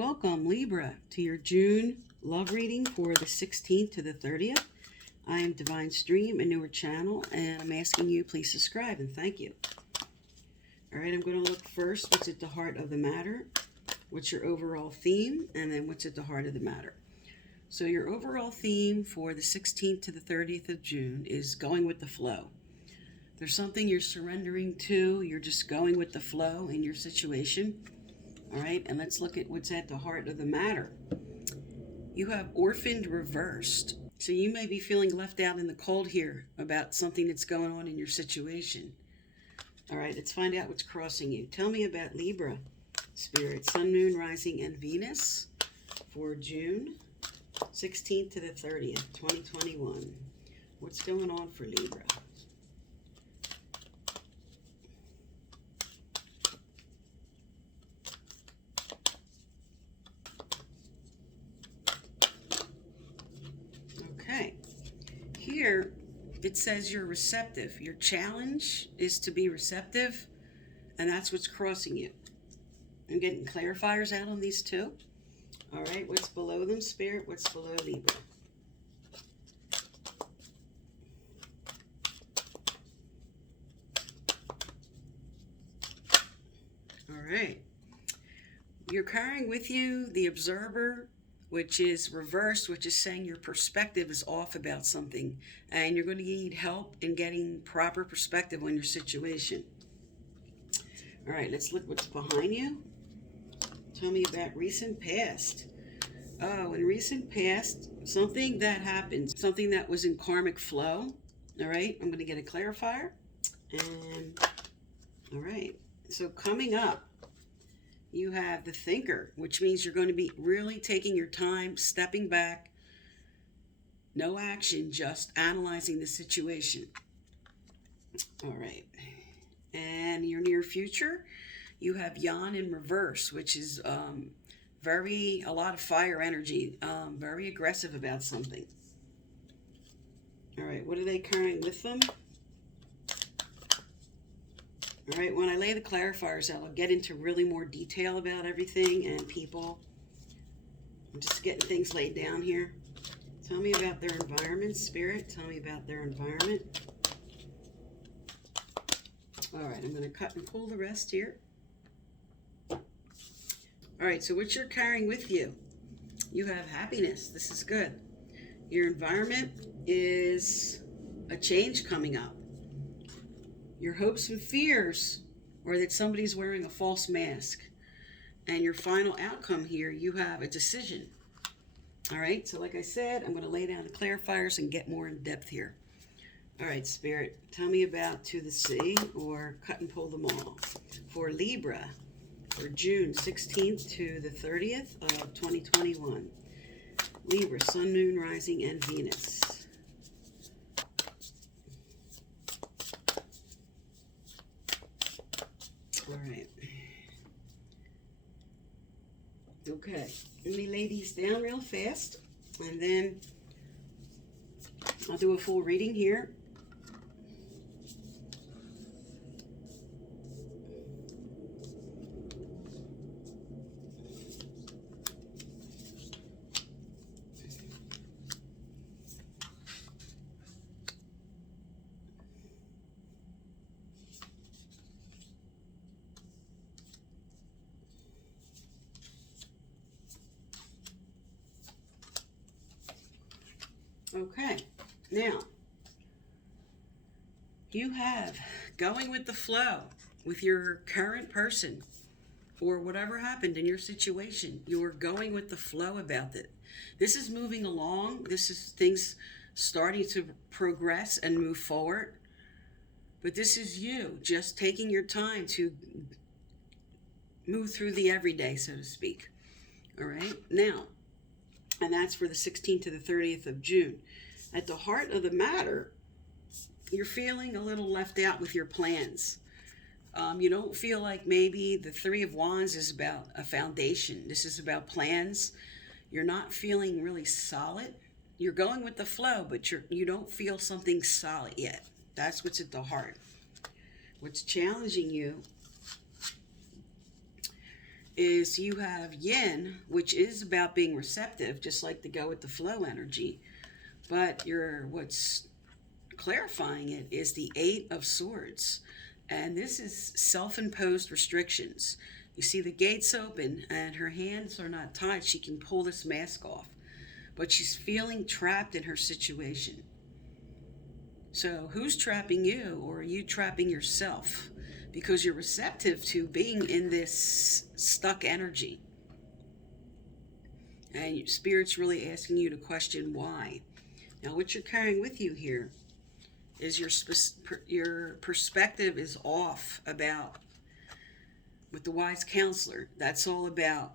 Welcome, Libra, to your June love reading for the 16th to the 30th. I am Divine Stream, a newer channel, and I'm asking you please subscribe and thank you. All right, I'm going to look first what's at the heart of the matter, what's your overall theme, and then what's at the heart of the matter. So your overall theme for the 16th to the 30th of June is going with the flow. There's something you're surrendering to, you're just going with the flow in your situation. All right, and let's look at what's at the heart of the matter. You have orphaned reversed. So you may be feeling left out in the cold here about something that's going on in your situation. All right, let's find out what's crossing you. Tell me about Libra, Spirit, Sun, Moon, Rising, and Venus for June 16th to the 30th, 2021. What's going on for Libra? Okay, here it says you're receptive. Your challenge is to be receptive, and that's what's crossing you. I'm getting clarifiers out on these two. All right, what's below them, Spirit? What's below Libra? All right, you're carrying with you the observer, which is reversed, which is saying your perspective is off about something, and you're going to need help in getting proper perspective on your situation. All right, let's look what's behind you. Tell me about recent past. Oh, in recent past, something that happened, something that was in karmic flow. All right, I'm going to get a clarifier. And, all right, so coming up, you have the thinker, which means you're going to be really taking your time, stepping back, no action, just analyzing the situation. All right. And your near future, you have Yan in reverse, which is a lot of fire energy, very aggressive about something. All right, what are they carrying with them? All right, when I lay the clarifiers out, I'll get into really more detail about everything and people. I'm just getting things laid down here. Tell me about their environment, Spirit. Tell me about their environment. All right, I'm going to cut and pull the rest here. All right, so what you're carrying with you, you have happiness. This is good. Your environment is a change coming up. Your hopes and fears are that somebody's wearing a false mask. And your final outcome here, you have a decision. All right, so like I said, I'm going to lay down the clarifiers and get more in depth here. All right, Spirit, tell me about To the Sea or Cut and Pull Them All for Libra for June 16th to the 30th of 2021. Libra, Sun, Moon, Rising, and Venus. All right. Okay, let me lay these down real fast, and then I'll do a full reading here. Okay, now, you have going with the flow with your current person or whatever happened in your situation. You're going with the flow about it. This is moving along. This is things starting to progress and move forward. But this is you just taking your time to move through the everyday, so to speak. All right, now, and that's for the 16th to the 30th of June. At the heart of the matter, you're feeling a little left out with your plans. You don't feel like maybe the Three of Wands is about a foundation. This is about plans. You're not feeling really solid. You're going with the flow, but you don't feel something solid yet. That's what's at the heart. What's challenging you is you have yin, which is about being receptive, just like the go with the flow energy. But what's clarifying it is the Eight of Swords. And this is self-imposed restrictions. You see the gates open and her hands are not tied. She can pull this mask off. But she's feeling trapped in her situation. So who's trapping you, or are you trapping yourself? Because you're receptive to being in this stuck energy. And your Spirit's really asking you to question why. Now what you're carrying with you here is your perspective is off about, with the wise counselor, that's all about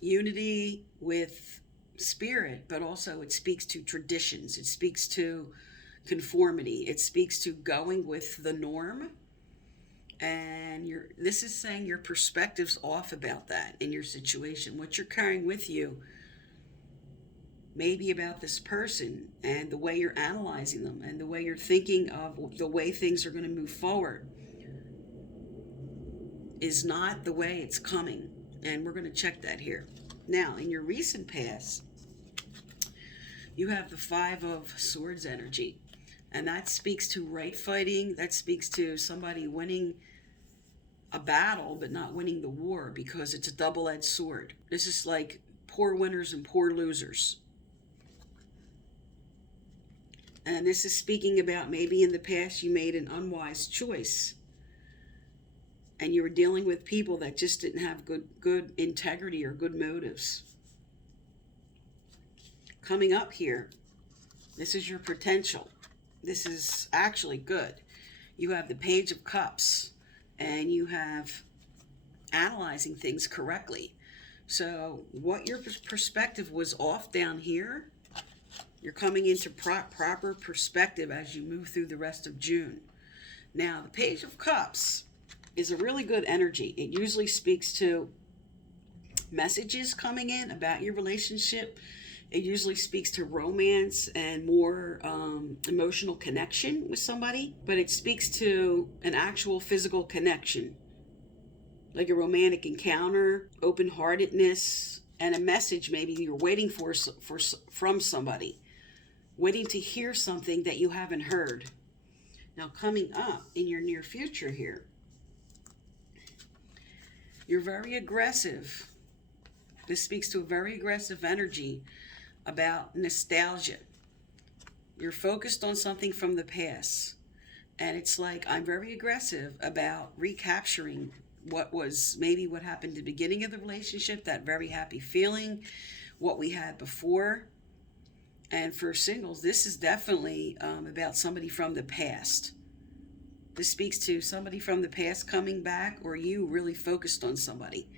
unity with Spirit, but also it speaks to traditions. It speaks to conformity. It speaks to going with the norm. And this is saying your perspective's off about that in your situation. What you're carrying with you, maybe about this person and the way you're analyzing them and the way you're thinking of the way things are going to move forward, is not the way it's coming. And we're going to check that here. Now, in your recent past, you have the Five of Swords energy. And that speaks to right fighting. That speaks to somebody winning a battle but not winning the war, because it's a double-edged sword. This is like poor winners and poor losers. And this is speaking about maybe in the past you made an unwise choice. And you were dealing with people that just didn't have good integrity or good motives. Coming up here, this is your potential. This is actually good. You have the Page of Cups, and you have analyzing things correctly. So what your perspective was off down here, you're coming into proper perspective as you move through the rest of June. Now, the Page of Cups is a really good energy. It usually speaks to messages coming in about your relationship. It usually speaks to romance and more emotional connection with somebody, but it speaks to an actual physical connection, like a romantic encounter, open-heartedness, and a message maybe you're waiting for from somebody, waiting to hear something that you haven't heard. Now, coming up in your near future here, you're very aggressive. This speaks to a very aggressive energy about nostalgia. You're focused on something from the past. And it's like, I'm very aggressive about recapturing what happened at the beginning of the relationship, that very happy feeling, what we had before. And for singles, this is definitely about somebody from the past. This speaks to somebody from the past coming back, or you really focused on somebody.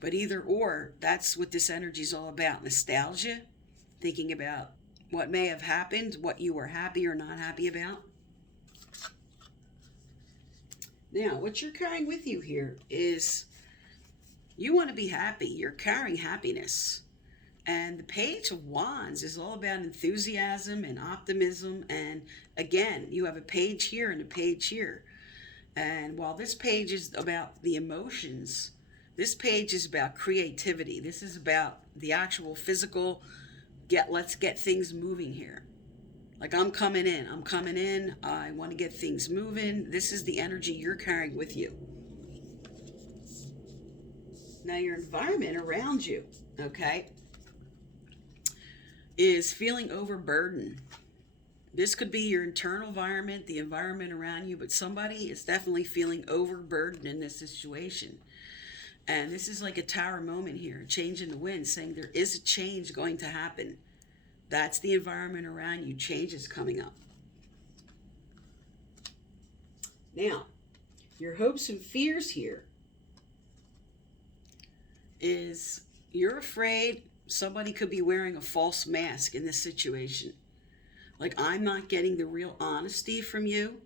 But either or, that's what this energy is all about. Nostalgia, thinking about what may have happened, what you were happy or not happy about. Now, what you're carrying with you here is you want to be happy. You're carrying happiness. And the Page of Wands is all about enthusiasm and optimism. And again, you have a page here and a page here. And while this page is about the emotions, this page is about creativity. This is about the actual physical, let's get things moving here. Like I'm coming in, I want to get things moving. This is the energy you're carrying with you. Now your environment around you, okay, is feeling overburdened. This could be your internal environment, the environment around you, but somebody is definitely feeling overburdened in this situation. And this is like a tower moment here, a change in the wind, saying there is a change going to happen. That's the environment around you. Change is coming up. Now, your hopes and fears here is you're afraid somebody could be wearing a false mask in this situation. Like, I'm not getting the real honesty from you.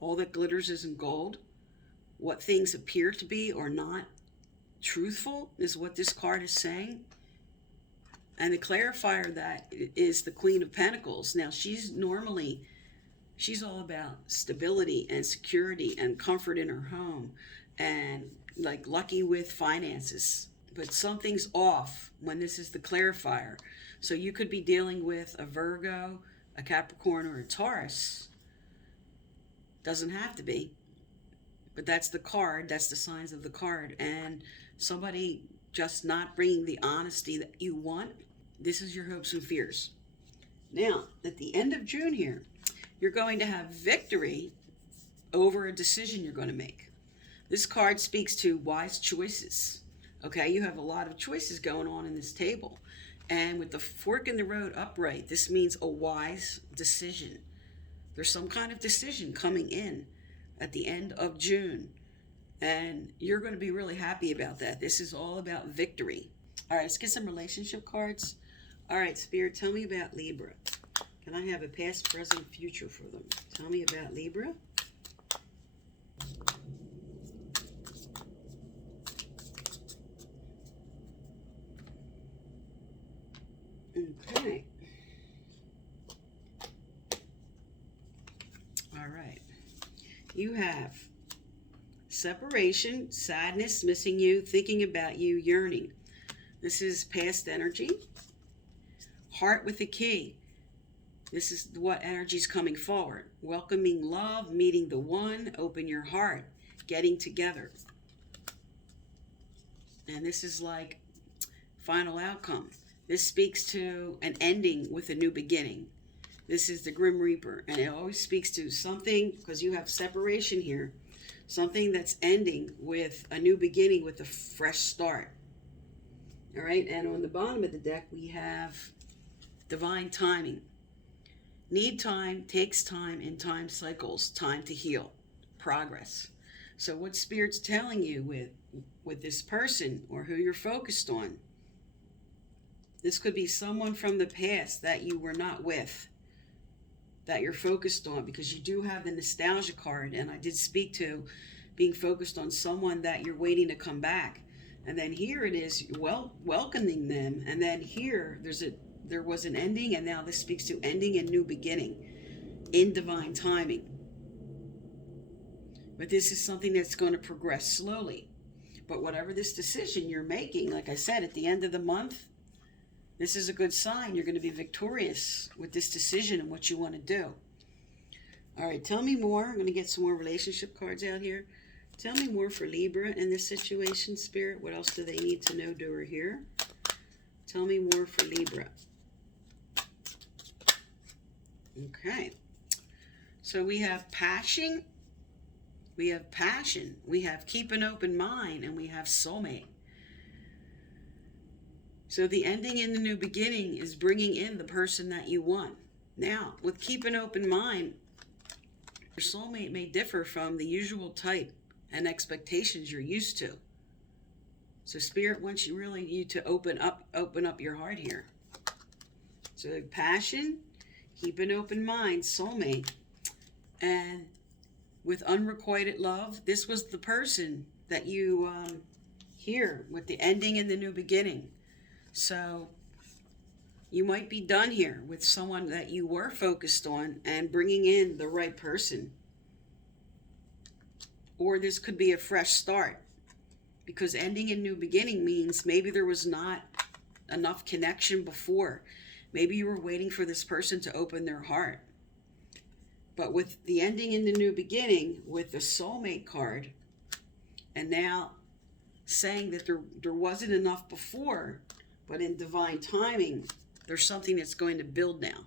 All that glitters isn't gold. What things appear to be or not truthful is what this card is saying. And the clarifier that is the Queen of Pentacles. Now, she's all about stability and security and comfort in her home and like lucky with finances. But something's off when this is the clarifier. So you could be dealing with a Virgo, a Capricorn, or a Taurus. Doesn't have to be. But that's the card. That's the signs of the card. And somebody just not bringing the honesty that you want. This is your hopes and fears. Now, at the end of June here, you're going to have victory over a decision you're going to make. This card speaks to wise choices. Okay, you have a lot of choices going on in this table. And with the fork in the road upright, this means a wise decision. There's some kind of decision coming in at the end of June. And you're going to be really happy about that. This is all about victory. All right, let's get some relationship cards. All right, Spirit, tell me about Libra. Can I have a past, present, future for them? Tell me about Libra. Okay. All right. You have separation, sadness, missing you, thinking about you, yearning. This is past energy. Heart with a key. This is what energy is coming forward. Welcoming love, meeting the one, open your heart, getting together. And this is like final outcome. This speaks to an ending with a new beginning. This is the Grim Reaper. And it always speaks to something, because you have separation here, something that's ending with a new beginning with a fresh start. All right, and on the bottom of the deck, we have divine timing. Need time, takes time, in time cycles, time to heal, progress. So what Spirit's telling you with this person or who you're focused on, this could be someone from the past that you were not with, that you're focused on, because you do have the nostalgia card, and I did speak to being focused on someone that you're waiting to come back. And then here it is, welcoming them, and then here there was an ending, and now this speaks to ending and new beginning in divine timing. But this is something that's going to progress slowly. But whatever this decision you're making, like I said, at the end of the month, this is a good sign. You're going to be victorious with this decision and what you want to do. All right, tell me more. I'm going to get some more relationship cards out here. Tell me more for Libra in this situation, Spirit. What else do they need to know, do, or hear? Tell me more for Libra. Okay. So we have passion. We have passion. We have keep an open mind, and we have soulmate. So the ending in the new beginning is bringing in the person that you want. Now, with keep an open mind, your soulmate may differ from the usual type and expectations you're used to. So Spirit wants you to open up your heart here. So passion, keep an open mind, soulmate. And with unrequited love, this was the person that you hear with the ending and the new beginning. So you might be done here with someone that you were focused on and bringing in the right person. Or this could be a fresh start, because ending and new beginning means maybe there was not enough connection before. Maybe you were waiting for this person to open their heart. But with the ending and the new beginning, with the soulmate card, and now saying that there wasn't enough before, but in divine timing, there's something that's going to build now.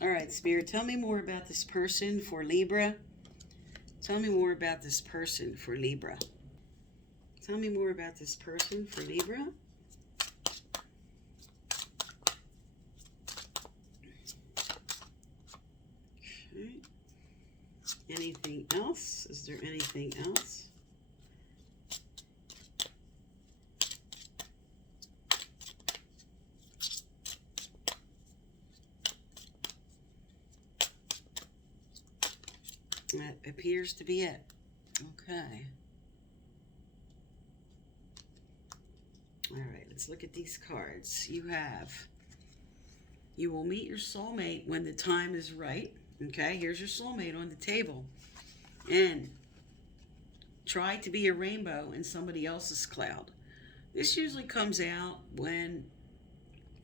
All right, Spirit, tell me more about this person for Libra. Tell me more about this person for Libra. Tell me more about this person for Libra. Okay. Anything else? Is there anything else? That appears to be it. Okay. All right, let's look at these cards. You have You will meet your soulmate when the time is right. Okay, here's your soulmate on the table. And try to be a rainbow in somebody else's cloud. This usually comes out when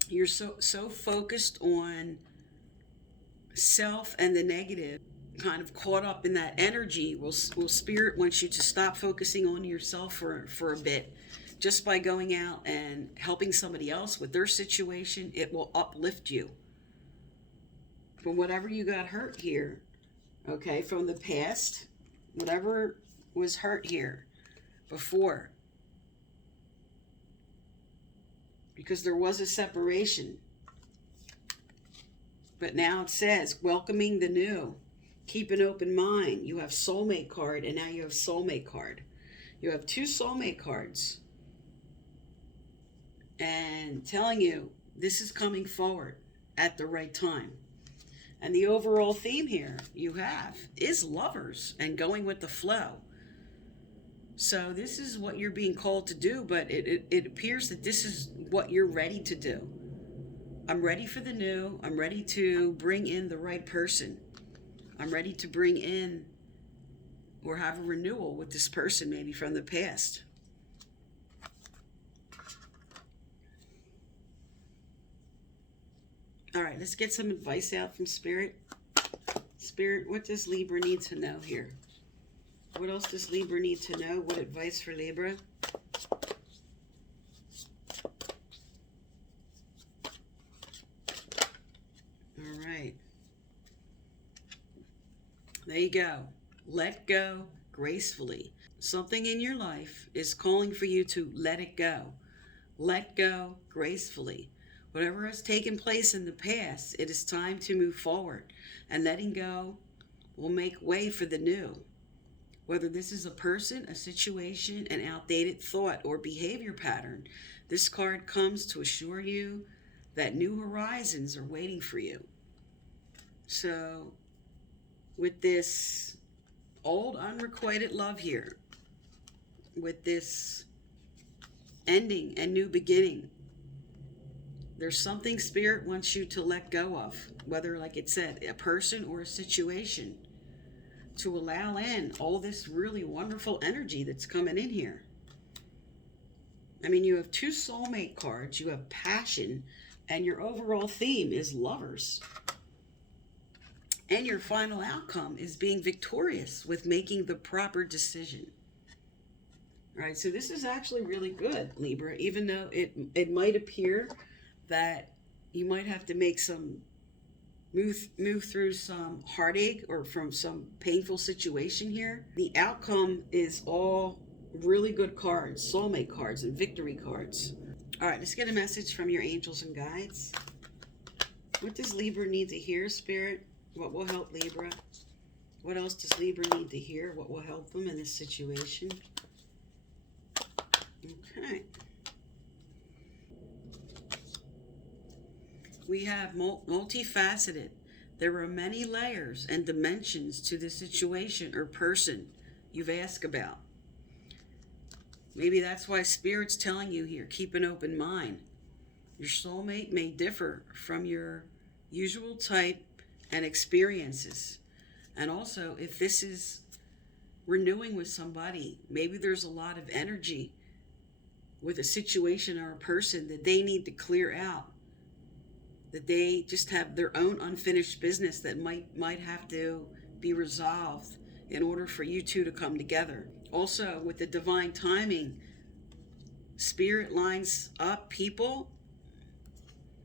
you're so focused on self and the negative, kind of caught up in that energy. Will Spirit wants you to stop focusing on yourself for a bit. Just by going out and helping somebody else with their situation, it will uplift you from whatever you got hurt here. Okay, from the past, whatever was hurt here before, because there was a separation. But now it says, welcoming the new. Keep an open mind. You have soulmate card, and now you have soulmate card. You have 2 soulmate cards. And telling you, this is coming forward at the right time. And the overall theme here you have is lovers and going with the flow. So this is what you're being called to do, but it appears that this is what you're ready to do. I'm ready for the new. I'm ready to bring in the right person. I'm ready to bring in or have a renewal with this person, maybe from the past. All right, let's get some advice out from Spirit. Spirit, what does Libra need to know here? What else does Libra need to know? What advice for Libra? All right. There you go. Let go gracefully. Something in your life is calling for you to let it go. Let go gracefully. Whatever has taken place in the past, it is time to move forward. And letting go will make way for the new. Whether this is a person, a situation, an outdated thought, or behavior pattern, this card comes to assure you that new horizons are waiting for you. So, with this old unrequited love here, with this ending and new beginning, there's something Spirit wants you to let go of, whether, like it said, a person or a situation, to allow in all this really wonderful energy that's coming in here. I mean, you have 2 soulmate cards, you have passion, and your overall theme is lovers. And your final outcome is being victorious with making the proper decision. All right, so this is actually really good, Libra, even though it might appear that you might have to make some move through some heartache or from some painful situation here. The outcome is all really good cards, soulmate cards and victory cards. All right, let's get a message from your angels and guides. What does Libra need to hear, Spirit? What will help Libra? What else does Libra need to hear? What will help them in this situation? Okay. We have multifaceted. There are many layers and dimensions to the situation or person you've asked about. Maybe that's why Spirit's telling you here, keep an open mind. Your soulmate may differ from your usual type and experiences. And also, if this is renewing with somebody, maybe there's a lot of energy with a situation or a person that they need to clear out, that they just have their own unfinished business that might have to be resolved in order for you two to come together. Also, with the divine timing, Spirit lines up people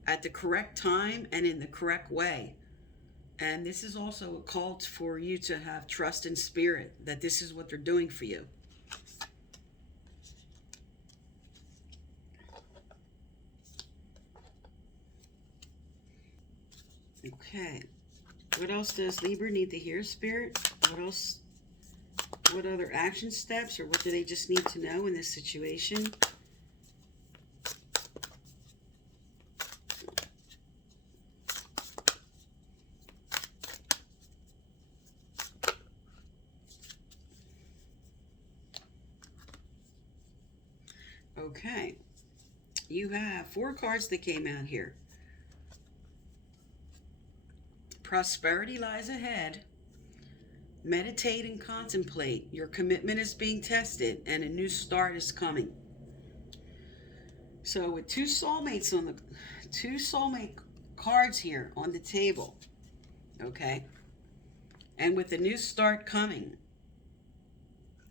at the correct time and in the correct way. And this is also a call for you to have trust in Spirit, that this is what they're doing for you. Okay. What else does Libra need to hear, Spirit? What else? What other action steps, or what do they just need to know in this situation? Okay. You have 4 cards that came out here. prosperity lies ahead. Meditate and contemplate. Your commitment is being tested and a new start is coming. So with two soulmate cards here on the table, okay? And with the new start coming,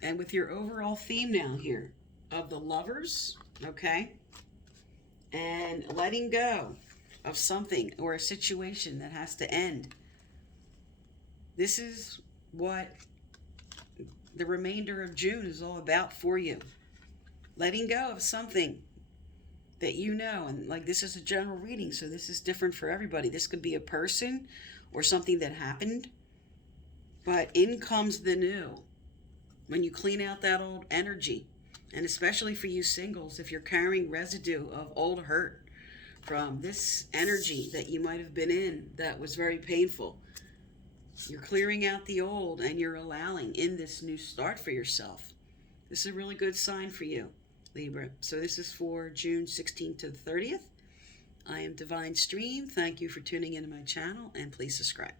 and with your overall theme now here of the Lovers, okay? And letting go of something or a situation that has to end. This is what the remainder of June is all about for you. Letting go of something that you know, and like this is a general reading, so this is different for everybody. This could be a person or something that happened, but in comes the new. When you clean out that old energy, and especially for you singles, if you're carrying residue of old hurt from this energy that you might have been in that was very painful, you're clearing out the old and you're allowing in this new start for yourself. This is a really good sign for you, Libra. So this is for June 16th to the 30th. I am Divine Stream. Thank you for tuning into my channel, and please subscribe.